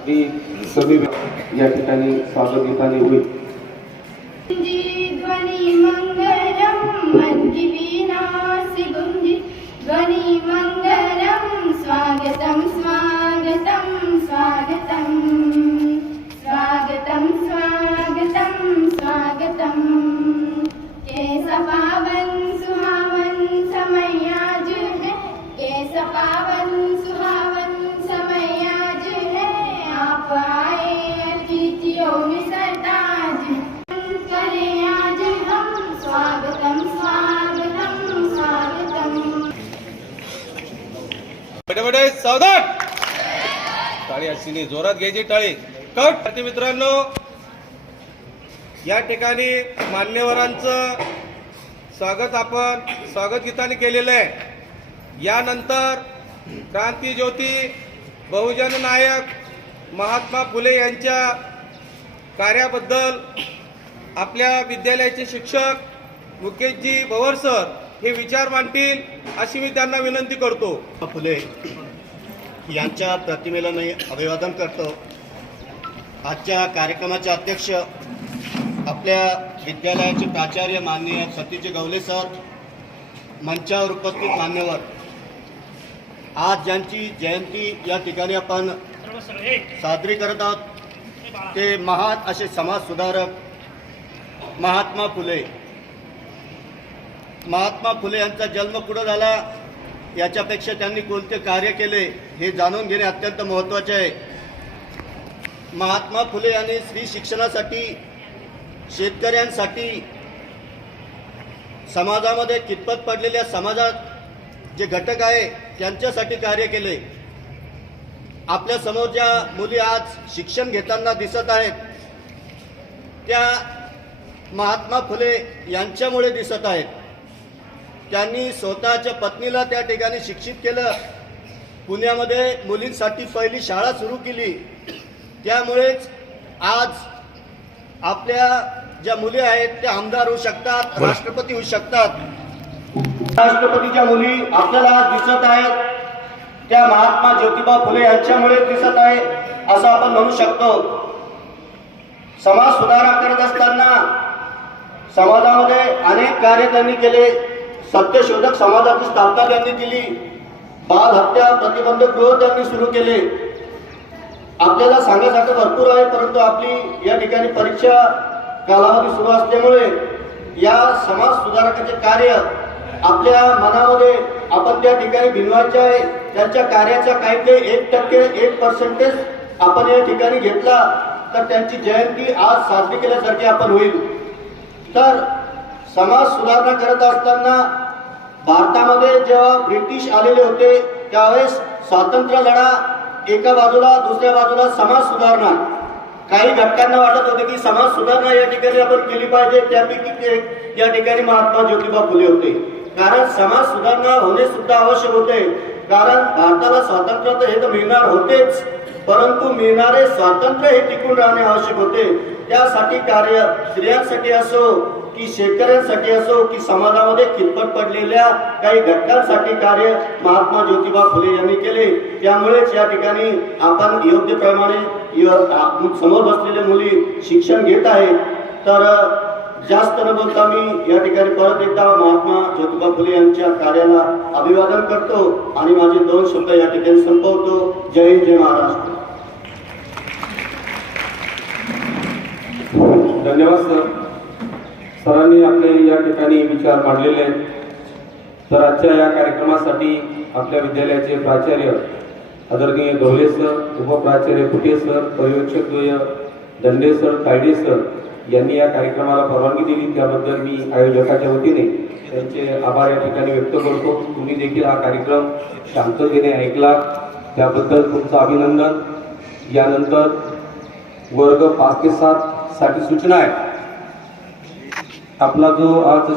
अगदी कमी या ठिकाणी स्वागत गीताने होईल. ध्वनी मंगलम ध्वनी गुञ्जि सावधान! टाळी अशी जोरात घ्यायची टाळी. कट! मित्रांनो या ठिकाणी मान्यवरांचं स्वागत आपण स्वागत गीताने केलेलं आहे. यानंतर क्रांती ज्योती बहुजन नायक महात्मा फुले यांच्या कार्याबद्दल आपल्या विद्यालयाचे शिक्षक मुकेशजी भवर सर हे विचार मांडतील अशी मी त्यांना विनंती करतो. फुले यांच्या प्रतिमेला मी अभिवादन करतो. आजच्या कार्यक्रमाचे अध्यक्ष आपल्या विद्यालयाचे प्राचार्य माननीय सतीश गवले सर मंचावर उपस्थित मान्यवर. आज ज्यांची जयंती या ठिकाणी आपण साजरी करत आहोत ते महान असे समाज सुधारक महात्मा फुले. महात्मा फुले यांचा जन्म कुठं झाला? याच्यापेक्षा त्यांनी कोणते कार्य केले? हे जाणून घेणे अत्यंत महत्त्वाचे आहे. महात्मा फुले यांनी स्त्री शिक्षणासाठी शेतकऱ्यांसाठी समाजामध्ये कितपत पडलेल्या समाजात जे घटक आहे त्यांच्यासाठी कार्य केले. आपल्यासमोर ज्या मुली आज शिक्षण घेताना दिसत आहेत त्या महात्मा फुले यांच्यामुळे दिसत आहेत. त्यांनी स्वतःच्या पत्नीला त्या ठिकाणी शिक्षित केलं. पुण्यामध्ये मुलींसाठी पहिली शाळा सुरू केली. त्यामुळेच आज आपल्या ज्या मुली आहेत त्या आमदार होऊ शकतात राष्ट्रपती होऊ शकतात. राष्ट्रपतीच्या मुली आपल्याला आज दिसत आहेत. त्या महात्मा ज्योतिबा फुले यांच्यामुळे दिसत आहे असं आपण म्हणू शकतो. समाज सुधारणा करत असताना समाजामध्ये अनेक कार्य त्यांनी केले. सत्यशोधक समाजाची स्थापना त्यांनी केली. बाल हत्या प्रतिबंधक गृह त्यांनी सुरू केले. आपल्याला सांगण्यासारखं भरपूर आहे परंतु आपली या ठिकाणी परीक्षा कालावधी सुरू असल्यामुळे या समाज सुधारकाचे कार्य आपल्या मनामध्ये आपण त्या ठिकाणी भिनवायच्या आहे त्यांच्या कार्याचा काही ते एक टक्के एक पर्सेंटेज आपण या ठिकाणी घेतला तर त्यांची जयंती आज साजरी केल्यासारखी आपण होईल. तर समाज सुधारणा करत असताना भारतामध्ये जेव्हा ब्रिटिश आलेले होते त्यावेळेस स्वातंत्र्य लढा एका बाजूला दुसऱ्या बाजूला समाज सुधारणा. काही घटकांना वाटत होते की समाज सुधारणा या ठिकाणी आपण केली पाहिजे त्यापैकी एक या ठिकाणी महात्मा ज्योतिबा फुले होते. कारण समाज सुधारणा होणे सुद्धा आवश्यक होते. कारण भारताला स्वातंत्र्य तर हे तर मिळणार होतेच. परंतु मिळणारे स्वातंत्र्य हे टिकून राहणे आवश्यक होते. त्यासाठी कार्य स्त्रियांसाठी असो की शेतकऱ्यांसाठी असो की समाजामध्ये किरपट पडलेल्या काही घटकांसाठी कार्य महात्मा ज्योतिबा फुले यांनी केले. त्यामुळेच या ठिकाणी आपण योग्य प्रमाणे समोर बसलेल्या मुली शिक्षण घेत आहेत. तर जास्त न बोलता मी या ठिकाणी परत एकदा महात्मा ज्योतिबा फुले यांच्या कार्याला अभिवादन करतो आणि माझे दोन शब्द या ठिकाणी संपवतो. जय हिंद जय महाराष्ट्र. धन्यवाद सर. सरांनी आपले या ठिकाणी विचार मांडलेले आहेत. तर आजच्या या कार्यक्रमासाठी आपल्या विद्यालयाचे प्राचार्य आदरणीय गवले सर उपप्राचार्य कुटे सर पर्यवेक्षकद्वय दंडे सर तायडे सर यांनी या कार्यक्रमाला परवानगी दिली. त्याबद्दल मी आयोजकाच्या वतीने त्यांचे आभार या ठिकाणी व्यक्त करतो. तुम्ही देखील हा कार्यक्रम शांततेने ऐकला. त्याबद्दल तुमचं अभिनंदन. यानंतर वर्ग पाच ते सात साठी सूचना आहे. आपला जो आज